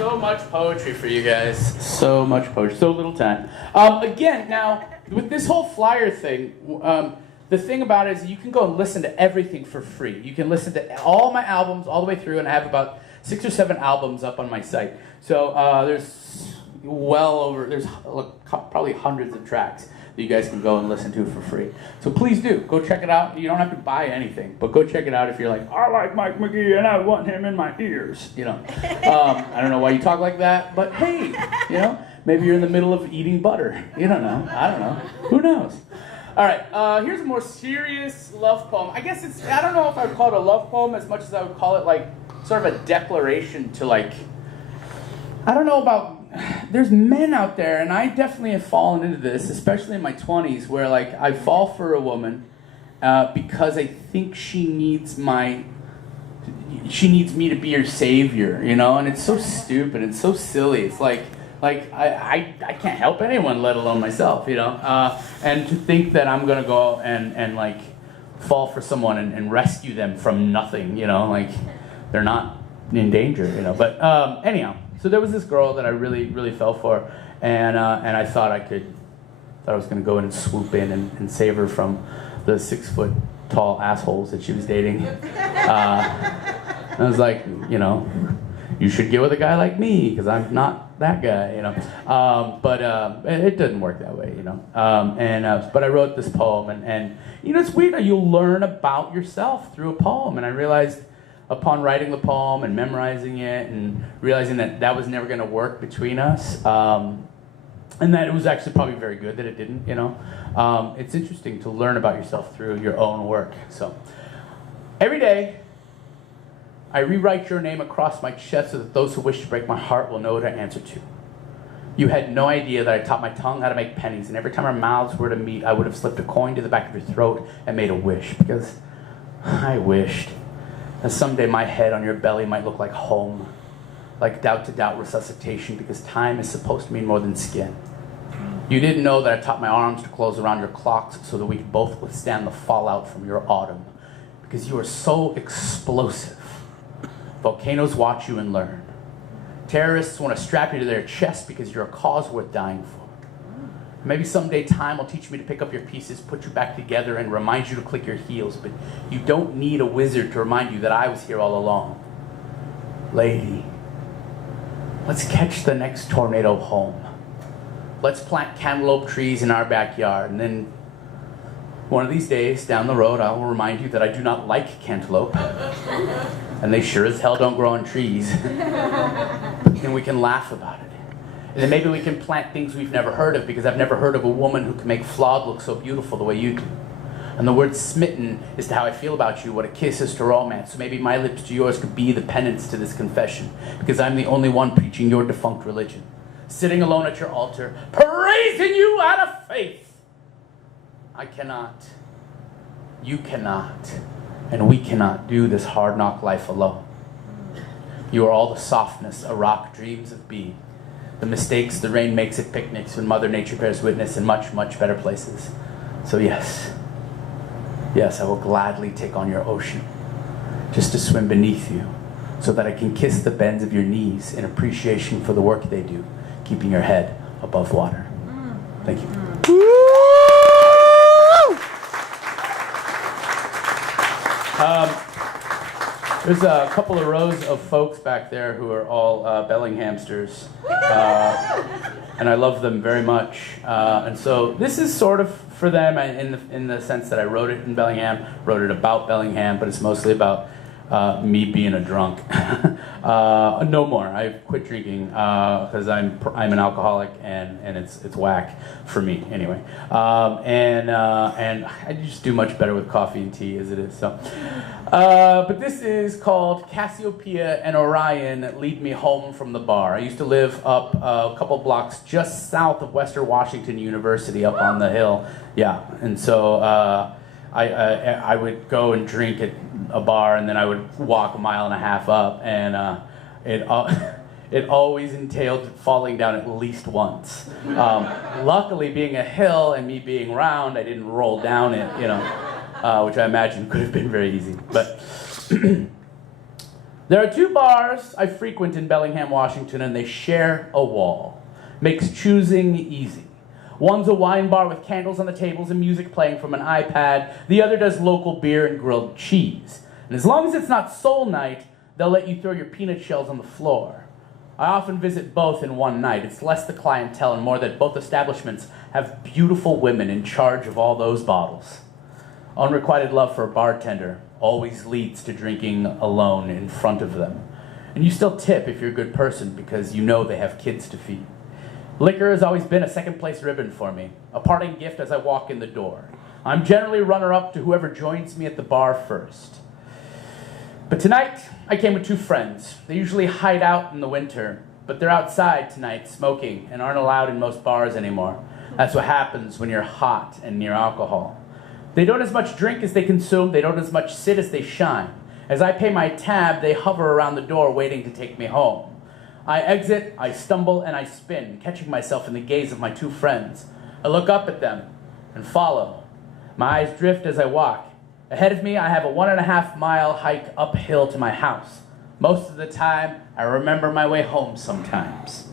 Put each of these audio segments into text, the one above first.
So much poetry for you guys. So much poetry. So little time. Again, now, with this whole flyer thing, the thing about it is you can go and listen to everything for free. You can listen to all my albums all the way through, and I have about 6 or 7 albums up on my site. So there's probably hundreds of tracks that you guys can go and listen to for free. So please do, go check it out. You don't have to buy anything, but go check it out if you're like, I like Mike McGee and I want him in my ears. I don't know why you talk like that, but hey, maybe you're in the middle of eating butter. You don't know. I don't know. Who knows? All right, here's a more serious love poem. I guess I don't know if I would call it a love poem as much as I would call it like sort of a declaration to I don't know about, there's men out there, and I definitely have fallen into this, especially in my 20s, where I fall for a woman because I think she needs me to be her savior, and it's so stupid and so silly. It's I can't help anyone, let alone myself, and to think that I'm gonna go and fall for someone and rescue them from nothing, they're not in danger, but anyhow. So there was this girl that I really, really fell for, and I thought I was going to go in and swoop in and save her from the 6-foot tall assholes that she was dating. I was like, you should get with a guy like me because I'm not that guy, But it didn't work that way, But I wrote this poem, and it's weird how you'll learn about yourself through a poem, and I realized, upon writing the poem and memorizing it and realizing that was never going to work between us, and that it was actually probably very good that it didn't, it's interesting to learn about yourself through your own work. So every day I rewrite your name across my chest so that those who wish to break my heart will know what to answer to. You had no idea that I taught my tongue how to make pennies, and every time our mouths were to meet, I would have slipped a coin to the back of your throat and made a wish, because I wished that someday my head on your belly might look like home, like doubt to doubt resuscitation, because time is supposed to mean more than skin. You didn't know that I taught my arms to close around your clocks so that we could both withstand the fallout from your autumn, because you are so explosive. Volcanoes watch you and learn. Terrorists want to strap you to their chest because you're a cause worth dying for. Maybe someday time will teach me to pick up your pieces, put you back together, and remind you to click your heels, but you don't need a wizard to remind you that I was here all along. Lady, let's catch the next tornado home. Let's plant cantaloupe trees in our backyard, and then one of these days down the road I will remind you that I do not like cantaloupe, and they sure as hell don't grow on trees. And we can laugh about it. And then maybe we can plant things we've never heard of, because I've never heard of a woman who can make flawed look so beautiful the way you do. And the word smitten is to how I feel about you, what a kiss is to romance. So maybe my lips to yours could be the penance to this confession, because I'm the only one preaching your defunct religion, sitting alone at your altar, praising you out of faith. I cannot, you cannot, and we cannot do this hard knock life alone. You are all the softness a rock dreams of being, the mistakes the rain makes at picnics when Mother Nature bears witness in much, much better places. So yes, I will gladly take on your ocean, just to swim beneath you, so that I can kiss the bends of your knees in appreciation for the work they do, keeping your head above water. Thank you. There's a couple of rows of folks back there who are all Bellinghamsters, and I love them very much. And so this is sort of for them in the sense that I wrote it in Bellingham, wrote it about Bellingham, but it's mostly about me being a drunk. No more. I've quit drinking because I'm an alcoholic, and it's whack for me anyway. And I just do much better with coffee and tea as it is. So, but this is called Cassiopeia and Orion Lead Me Home from the Bar. I used to live up a couple blocks just south of Western Washington University, up on the hill. Yeah, and so. I would go and drink at a bar, and then I would walk 1.5 miles up, and it always entailed falling down at least once. Luckily, being a hill and me being round, I didn't roll down it, which I imagine could have been very easy. But There are 2 bars I frequent in Bellingham, Washington, and they share a wall. Makes choosing easy. One's a wine bar with candles on the tables and music playing from an iPad. The other does local beer and grilled cheese. And as long as it's not soul night, they'll let you throw your peanut shells on the floor. I often visit both in one night. It's less the clientele and more that both establishments have beautiful women in charge of all those bottles. Unrequited love for a bartender always leads to drinking alone in front of them. And you still tip if you're a good person because you know they have kids to feed. Liquor has always been a second-place ribbon for me, a parting gift as I walk in the door. I'm generally runner-up to whoever joins me at the bar first. But tonight, I came with 2 friends. They usually hide out in the winter, but they're outside tonight smoking and aren't allowed in most bars anymore. That's what happens when you're hot and near alcohol. They don't as much drink as they consume, they don't as much sit as they shine. As I pay my tab, they hover around the door waiting to take me home. I exit, I stumble, and I spin, catching myself in the gaze of my 2 friends. I look up at them and follow. My eyes drift as I walk. Ahead of me, I have a 1.5-mile hike uphill to my house. Most of the time, I remember my way home sometimes.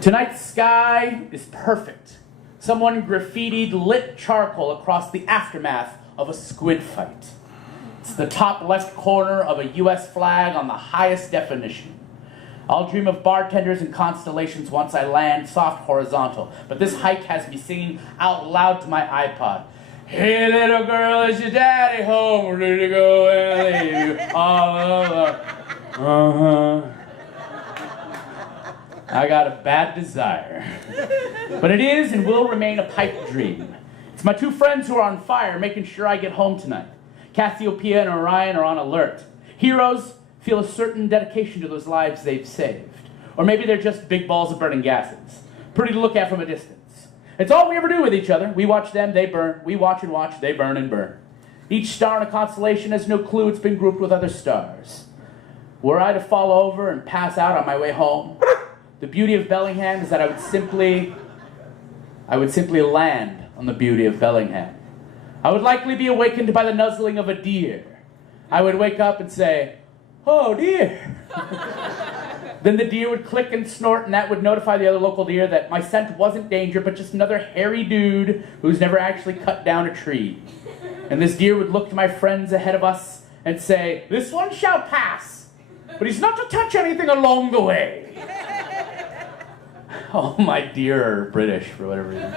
Tonight's sky is perfect. Someone graffitied lit charcoal across the aftermath of a squid fight. It's the top left corner of a U.S. flag on the highest definition. I'll dream of bartenders and constellations once I land soft horizontal, but this hike has me singing out loud to my iPod. Hey little girl, is your daddy home? Ready to go and leave you all alone? I got a bad desire. But it is and will remain a pipe dream. It's my 2 friends who are on fire, making sure I get home tonight. Cassiopeia and Orion are on alert. Heroes feel a certain dedication to those lives they've saved. Or maybe they're just big balls of burning gases, pretty to look at from a distance. It's all we ever do with each other. We watch them, they burn. We watch and watch, they burn and burn. Each star in a constellation has no clue it's been grouped with other stars. Were I to fall over and pass out on my way home, the beauty of Bellingham is that I would simply land on the beauty of Bellingham. I would likely be awakened by the nuzzling of a deer. I would wake up and say, "Oh, deer." Then the deer would click and snort, and that would notify the other local deer that my scent wasn't danger, but just another hairy dude who's never actually cut down a tree. And this deer would look to my friends ahead of us and say, "This one shall pass, but he's not to touch anything along the way." All my deer are British for whatever reason.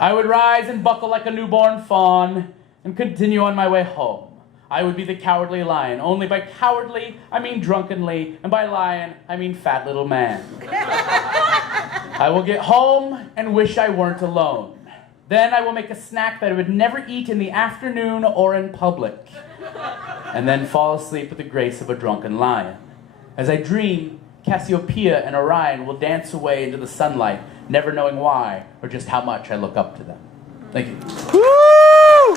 I would rise and buckle like a newborn fawn and continue on my way home. I would be the cowardly lion. Only by cowardly, I mean drunkenly, and by lion, I mean fat little man. I will get home and wish I weren't alone. Then I will make a snack that I would never eat in the afternoon or in public. And then fall asleep with the grace of a drunken lion. As I dream, Cassiopeia and Orion will dance away into the sunlight, never knowing why or just how much I look up to them. Thank you. Woo!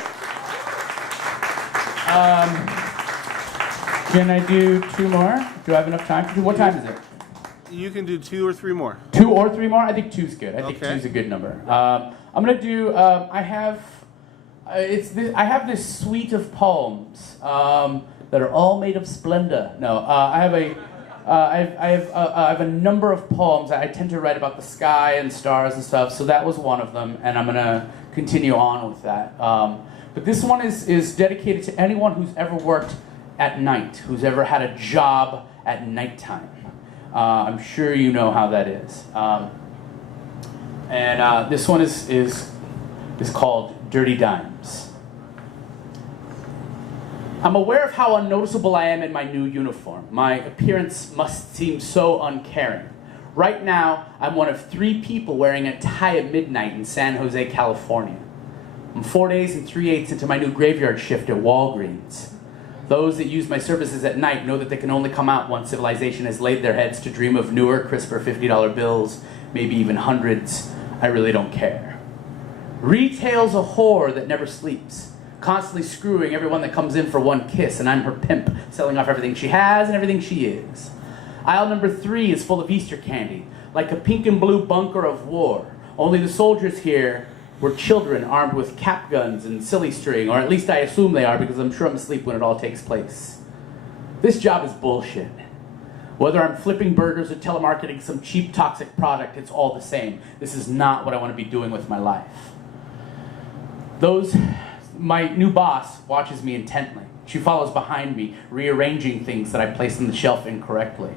Can I do 2 more? Do I have enough time? What time is it? You can do 2 or 3 more. 2 or 3 more? I think 2's good. I think Okay. 2's a good number. I'm gonna do. I have this suite of poems that are all made of Splenda. No, I have a number of poems. I tend to write about the sky and stars and stuff. So that was one of them, and I'm gonna continue on with that. But this one is dedicated to anyone who's ever worked at night, who's ever had a job at nighttime. I'm sure you know how that is. And this one is called Dirty Dimes. I'm aware of how unnoticeable I am in my new uniform. My appearance must seem so uncaring. Right now, I'm one of 3 people wearing a tie at midnight in San Jose, California. I'm 4 days and 3/8 into my new graveyard shift at Walgreens. Those that use my services at night know that they can only come out once civilization has laid their heads to dream of newer, crisper $50 bills, maybe even hundreds. I really don't care. Retail's a whore that never sleeps, constantly screwing everyone that comes in for one kiss, and I'm her pimp, selling off everything she has and everything she is. Aisle number 3 is full of Easter candy, like a pink and blue bunker of war. Only the soldiers here were children armed with cap guns and silly string, or at least I assume they are because I'm sure I'm asleep when it all takes place. This job is bullshit. Whether I'm flipping burgers or telemarketing some cheap toxic product, it's all the same. This is not what I want to be doing with my life. My new boss watches me intently. She follows behind me, rearranging things that I placed on the shelf incorrectly.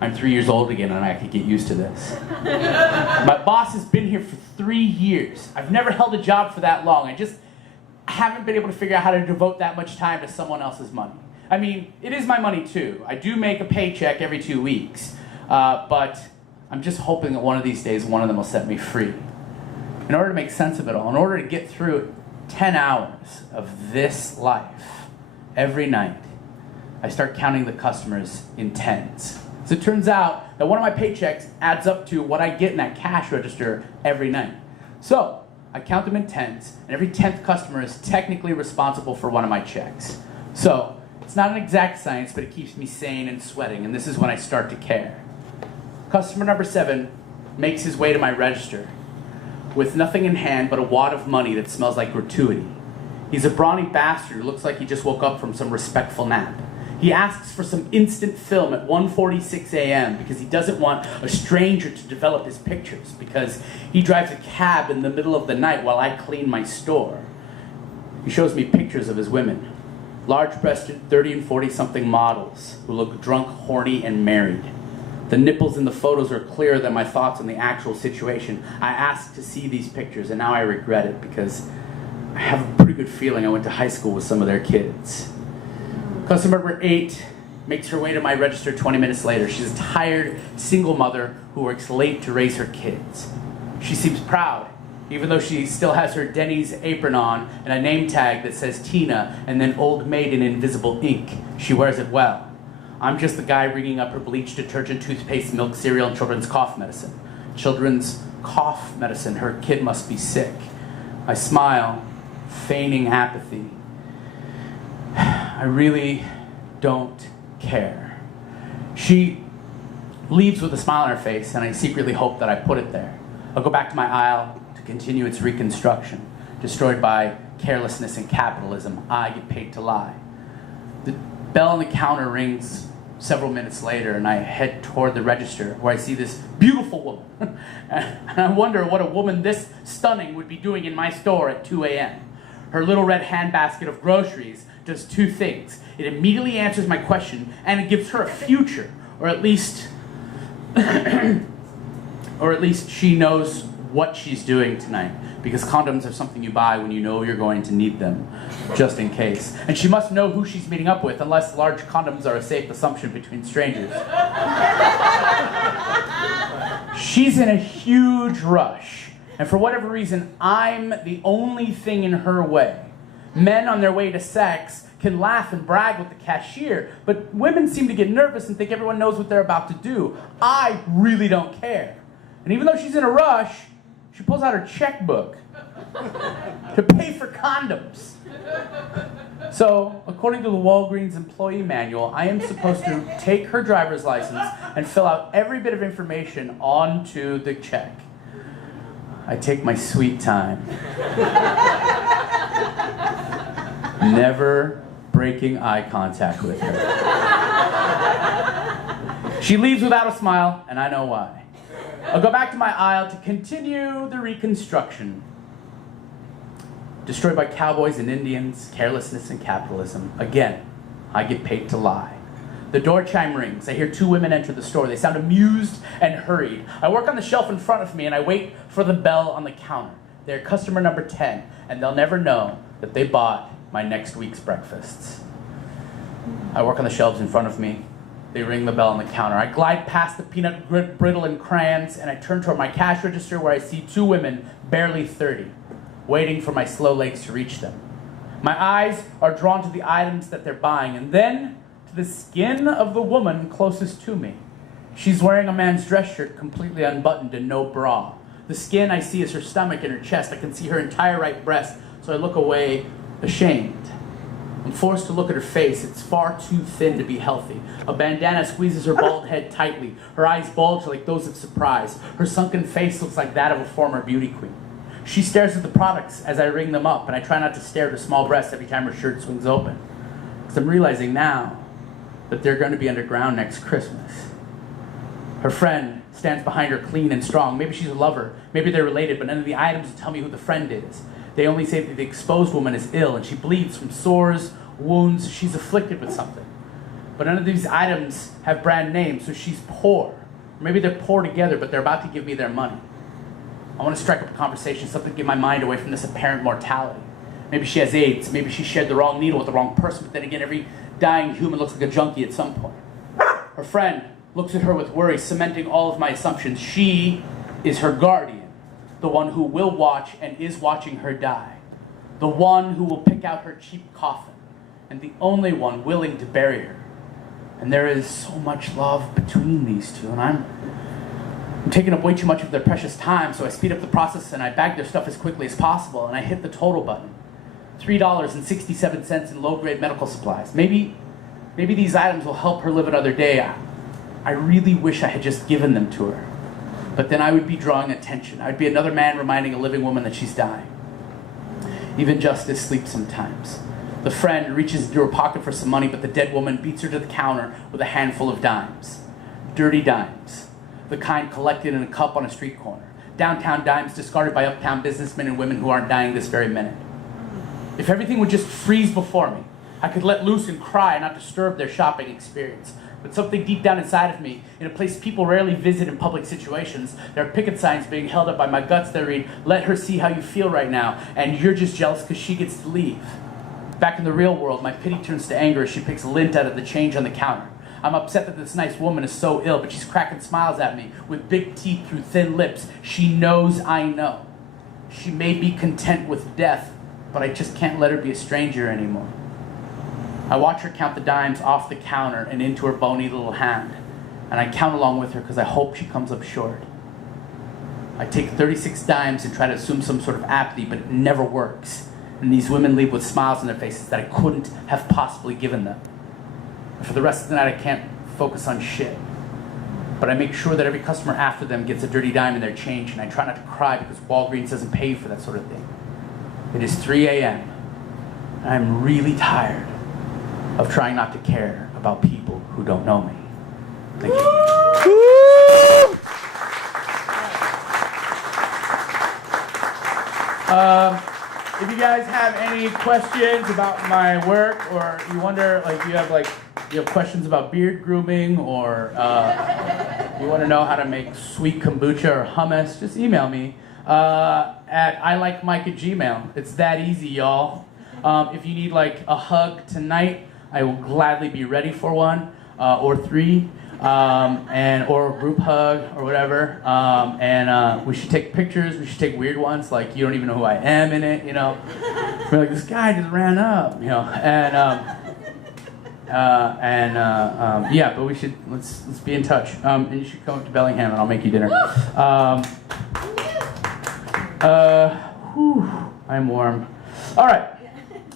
I'm 3 years old again and I could get used to this. My boss has been here for 3 years. I've never held a job for that long. I haven't been able to figure out how to devote that much time to someone else's money. I mean, it is my money too. I do make a paycheck every 2 weeks, but I'm just hoping that one of these days one of them will set me free. In order to make sense of it all, in order to get through 10 hours of this life every night, I start counting the customers in tens. So it turns out that one of my paychecks adds up to what I get in that cash register every night. So I count them in tens, and every 10th customer is technically responsible for one of my checks. So it's not an exact science, but it keeps me sane and sweating, and this is when I start to care. Customer number 7 makes his way to my register with nothing in hand but a wad of money that smells like gratuity. He's a brawny bastard who looks like he just woke up from some respectful nap. He asks for some instant film at 1:46 a.m. because he doesn't want a stranger to develop his pictures, because he drives a cab in the middle of the night while I clean my store. He shows me pictures of his women. Large-breasted 30 and 40-something models who look drunk, horny, and married. The nipples in the photos are clearer than my thoughts on the actual situation. I asked to see these pictures, and now I regret it because I have a pretty good feeling I went to high school with some of their kids. Customer number 8 makes her way to my register 20 minutes later. She's a tired, single mother who works late to raise her kids. She seems proud, even though she still has her Denny's apron on and a name tag that says Tina and then Old Maid in invisible ink. She wears it well. I'm just the guy ringing up her bleach, detergent, toothpaste, milk, cereal, and children's cough medicine. Children's cough medicine. Her kid must be sick. I smile, feigning apathy. I really don't care. She leaves with a smile on her face, and I secretly hope that I put it there. I'll go back to my aisle to continue its reconstruction. Destroyed by carelessness and capitalism, I get paid to lie. The bell on the counter rings several minutes later, and I head toward the register where I see this beautiful woman. And I wonder what a woman this stunning would be doing in my store at 2 a.m. Her little red handbasket of groceries does 2 things. It immediately answers my question, and it gives her a future, or at least she knows what she's doing tonight, because condoms are something you buy when you know you're going to need them, just in case. And she must know who she's meeting up with, unless large condoms are a safe assumption between strangers. She's in a huge rush, and for whatever reason, I'm the only thing in her way. Men on their way to sex can laugh and brag with the cashier, but women seem to get nervous and think everyone knows what they're about to do. I really don't care. And even though she's in a rush, she pulls out her checkbook to pay for condoms. So, according to the Walgreens employee manual, I am supposed to take her driver's license and fill out every bit of information onto the check. I take my sweet time. Never breaking eye contact with her. She leaves without a smile, and I know why. I'll go back to my aisle to continue the reconstruction. Destroyed by cowboys and Indians, carelessness and capitalism. Again, I get paid to lie. The door chime rings. I hear 2 women enter the store. They sound amused and hurried. I work on the shelf in front of me, and I wait for the bell on the counter. They're customer number 10, and they'll never know that they bought my next week's breakfasts. I work on the shelves in front of me. They ring the bell on the counter. I glide past the peanut brittle and crayons, and I turn toward my cash register where I see 2 women, barely 30, waiting for my slow legs to reach them. My eyes are drawn to the items that they're buying, and then to the skin of the woman closest to me. She's wearing a man's dress shirt, completely unbuttoned and no bra. The skin I see is her stomach and her chest. I can see her entire right breast, so I look away, ashamed. I'm forced to look at her face. It's far too thin to be healthy. A bandana squeezes her bald head tightly. Her eyes bulge like those of surprise. Her sunken face looks like that of a former beauty queen. She stares at the products as I ring them up, and I try not to stare at her small breasts every time her shirt swings open. Because I'm realizing now that they're going to be underground next Christmas. Her friend stands behind her clean and strong. Maybe she's a lover. Maybe they're related, but none of the items will tell me who the friend is. They only say that the exposed woman is ill and she bleeds from sores, wounds. She's afflicted with something. But none of these items have brand names, so she's poor. Or maybe they're poor together, but they're about to give me their money. I want to strike up a conversation, something to get my mind away from this apparent mortality. Maybe she has AIDS. Maybe she shared the wrong needle with the wrong person, but then again, every dying human looks like a junkie at some point. Her friend looks at her with worry, cementing all of my assumptions. She is her guardian, the one who will watch and is watching her die, the one who will pick out her cheap coffin, and the only one willing to bury her. And there is so much love between these two, and I'm taking up way too much of their precious time, so I speed up the process and I bag their stuff as quickly as possible, and I hit the total button. $3.67 in low-grade medical supplies. Maybe these items will help her live another day. I really wish I had just given them to her. But then I would be drawing attention. I'd be another man reminding a living woman that she's dying. Even justice sleeps sometimes. The friend reaches into her pocket for some money, but the dead woman beats her to the counter with a handful of dimes. Dirty dimes. The kind collected in a cup on a street corner. Downtown dimes discarded by uptown businessmen and women who aren't dying this very minute. If everything would just freeze before me, I could let loose and cry and not disturb their shopping experience. But something deep down inside of me, in a place people rarely visit in public situations, there are picket signs being held up by my guts that read, "Let her see how you feel right now, and you're just jealous because she gets to leave." Back in the real world, my pity turns to anger as she picks lint out of the change on the counter. I'm upset that this nice woman is so ill, but she's cracking smiles at me with big teeth through thin lips. She knows I know. She may be content with death, but I just can't let her be a stranger anymore. I watch her count the dimes off the counter and into her bony little hand, and I count along with her because I hope she comes up short. I take 36 dimes and try to assume some sort of apathy, but it never works. And these women leave with smiles on their faces that I couldn't have possibly given them. And for the rest of the night, I can't focus on shit. But I make sure that every customer after them gets a dirty dime in their change, and I try not to cry because Walgreens doesn't pay for that sort of thing. It is 3 a.m. and I'm really tired of trying not to care about people who don't know me. Thank you. If you guys have any questions about my work, or you wonder, you have questions about beard grooming, or you want to know how to make sweet kombucha or hummus, just email me at ilikemike@gmail. It's that easy, y'all. If you need a hug tonight, I will gladly be ready for one, or three, or a group hug or whatever. We should take pictures. We should take weird ones, like you don't even know who I am in it. We're like, this guy just ran up, yeah. But we should let's be in touch. And you should come up to Bellingham, and I'll make you dinner. I'm warm. All right.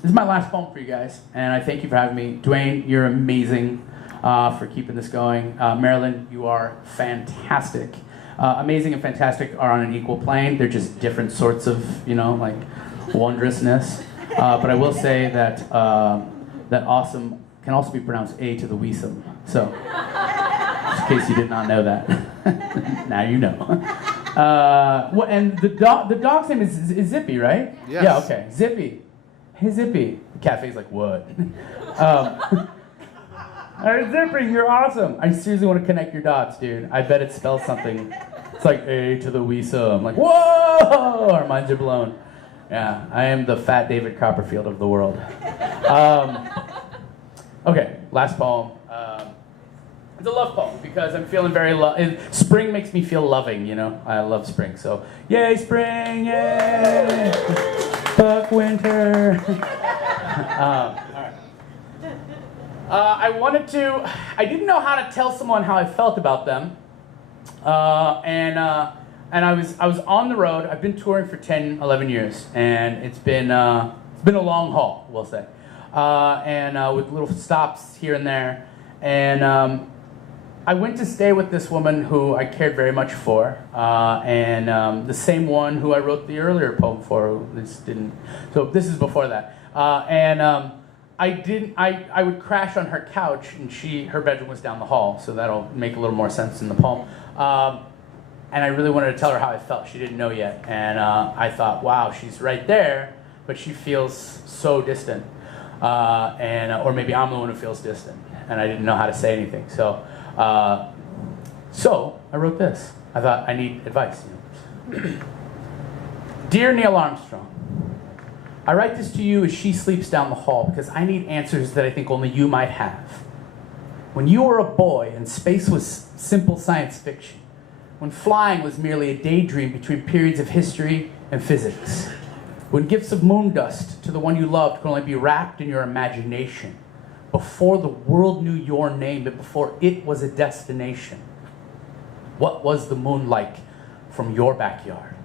This is my last poem for you guys, and I thank you for having me. Dwayne, you're amazing for keeping this going. Marilyn, you are fantastic. Amazing and fantastic are on an equal plane. They're just different sorts of, wondrousness. But I will say that that awesome can also be pronounced A to the Weesum. So, just in case you did not know that, now you know. And the dog's name is Zippy, right? Yes. Yeah. Okay. Zippy. Hey, Zippy. The cafe's like, what? Hey, Zippy, you're awesome. I seriously want to connect your dots, dude. I bet it spells something. It's like A to the Weesum. I'm like, whoa! Our minds are blown. Yeah, I am the fat David Copperfield of the world. Okay, last poem. It's a love poem because I'm feeling very spring makes me feel loving, I love spring. So, yay, spring, yay! Fuck winter. All right. I didn't know how to tell someone how I felt about them. And I was on the road. I've been touring for 10, 11 years, and it's been a long haul, we'll say. With little stops here and there. And I went to stay with this woman who I cared very much for, the same one who I wrote the earlier poem for. So this is before that. I would crash on her couch, and her bedroom was down the hall, so that'll make a little more sense in the poem. And I really wanted to tell her how I felt. She didn't know yet, and I thought, wow, she's right there, but she feels so distant, or maybe I'm the one who feels distant, and I didn't know how to say anything. So I wrote this. I thought I need advice. Dear Neil Armstrong, I write this to you as she sleeps down the hall because I need answers that I think only you might have. When you were a boy and space was simple science fiction, when flying was merely a daydream between periods of history and physics, when gifts of moon dust to the one you loved could only be wrapped in your imagination, before the world knew your name, but before it was a destination, what was the moon like from your backyard?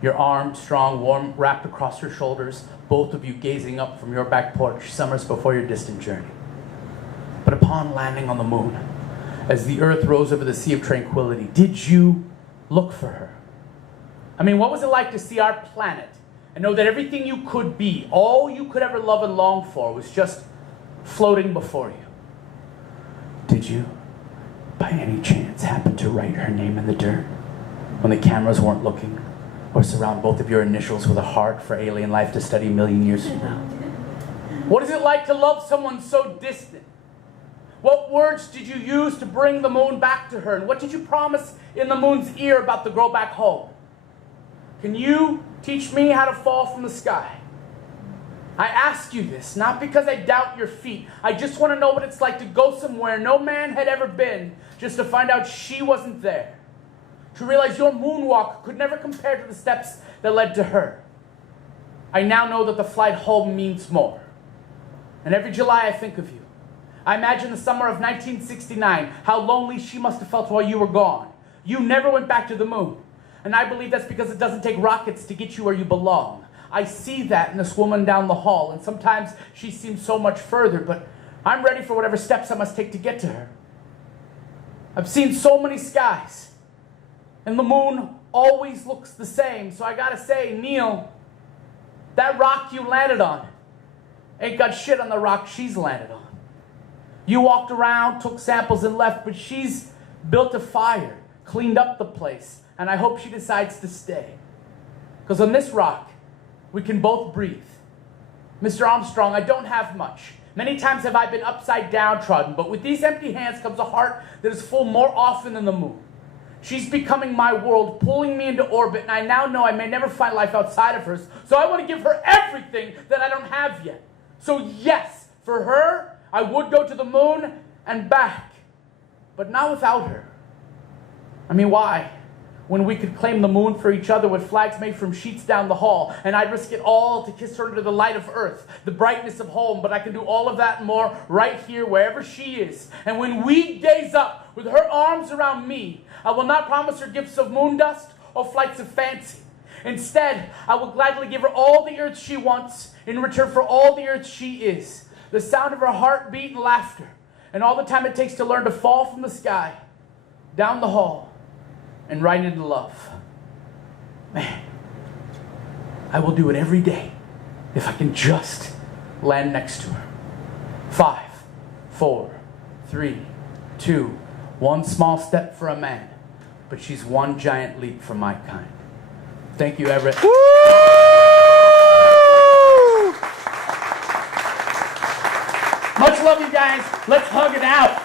Your arm, strong, warm, wrapped across your shoulders, both of you gazing up from your back porch summers before your distant journey. But upon landing on the moon, as the earth rose over the sea of tranquility, did you look for her? I mean, what was it like to see our planet and know that everything you could be, all you could ever love and long for, was just floating before you? Did you, by any chance, happen to write her name in the dirt when the cameras weren't looking? Or surround both of your initials with a heart for alien life to study a million years from now? What is it like to love someone so distant? What words did you use to bring the moon back to her? And what did you promise in the moon's ear about the girl back home? Can you teach me how to fall from the sky? I ask you this, not because I doubt your feet. I just want to know what it's like to go somewhere no man had ever been, just to find out she wasn't there. To realize your moonwalk could never compare to the steps that led to her. I now know that the flight home means more. And every July I think of you. I imagine the summer of 1969, how lonely she must have felt while you were gone. You never went back to the moon. And I believe that's because it doesn't take rockets to get you where you belong. I see that in this woman down the hall, and sometimes she seems so much further, but I'm ready for whatever steps I must take to get to her. I've seen so many skies. And the moon always looks the same. So I gotta say, Neil, that rock you landed on ain't got shit on the rock she's landed on. You walked around, took samples, and left, but she's built a fire, cleaned up the place, and I hope she decides to stay. Because on this rock, we can both breathe. Mr. Armstrong, I don't have much. Many times have I been upside downtrodden, but with these empty hands comes a heart that is full more often than the moon. She's becoming my world, pulling me into orbit, and I now know I may never find life outside of hers, so I want to give her everything that I don't have yet. So yes, for her, I would go to the moon and back, but not without her. I mean, why? When we could claim the moon for each other with flags made from sheets down the hall, and I'd risk it all to kiss her into the light of earth, the brightness of home, but I can do all of that and more right here, wherever she is. And when we gaze up with her arms around me, I will not promise her gifts of moon dust or flights of fancy. Instead, I will gladly give her all the earth she wants in return for all the earth she is. The sound of her heartbeat and laughter, and all the time it takes to learn to fall from the sky, down the hall, and right into love. Man, I will do it every day if I can just land next to her. 5, 4, 3, 2, one small step for a man, but she's one giant leap for my kind. Thank you, Everett. Woo! Much love, you guys. Let's hug it out.